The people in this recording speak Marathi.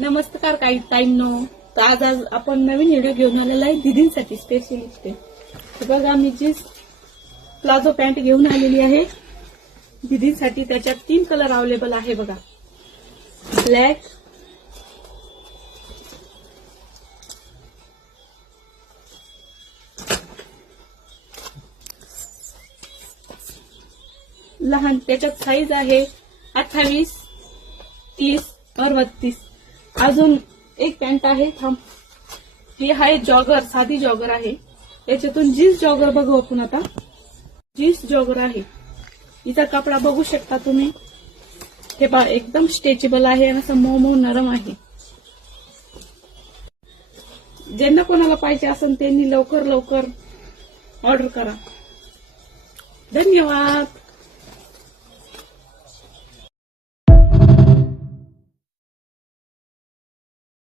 नमस्कार काही ताईंनो. तर आज आपण नवीन व्हिडिओ घेऊन आलेला आहे दीदींसाठी स्पेशलिस्ट. बघा मी जीन्स प्लाझो पॅन्ट घेऊन आलेली आहे दीदींसाठी. त्याच्यात 3 कलर अवेलेबल आहे बघा. ब्लॅक, लहान, त्याच्यात साईज आहे 28, 30 और 32. अजून एक पॅन्ट आहे, थांब, ही आहे जॉगर, साधी जॉगर आहे. याच्यातून जीन्स जॉगर बघू आपण आता. जीन्स जॉगर आहे, हिचा कपडा बघू शकता तुम्ही. हे पहा एकदम स्ट्रेचेबल आहे, असं मऊ नरम आहे. ज्यांना कोणाला पाहिजे असेल त्यांनी लवकर ऑर्डर करा. धन्यवाद.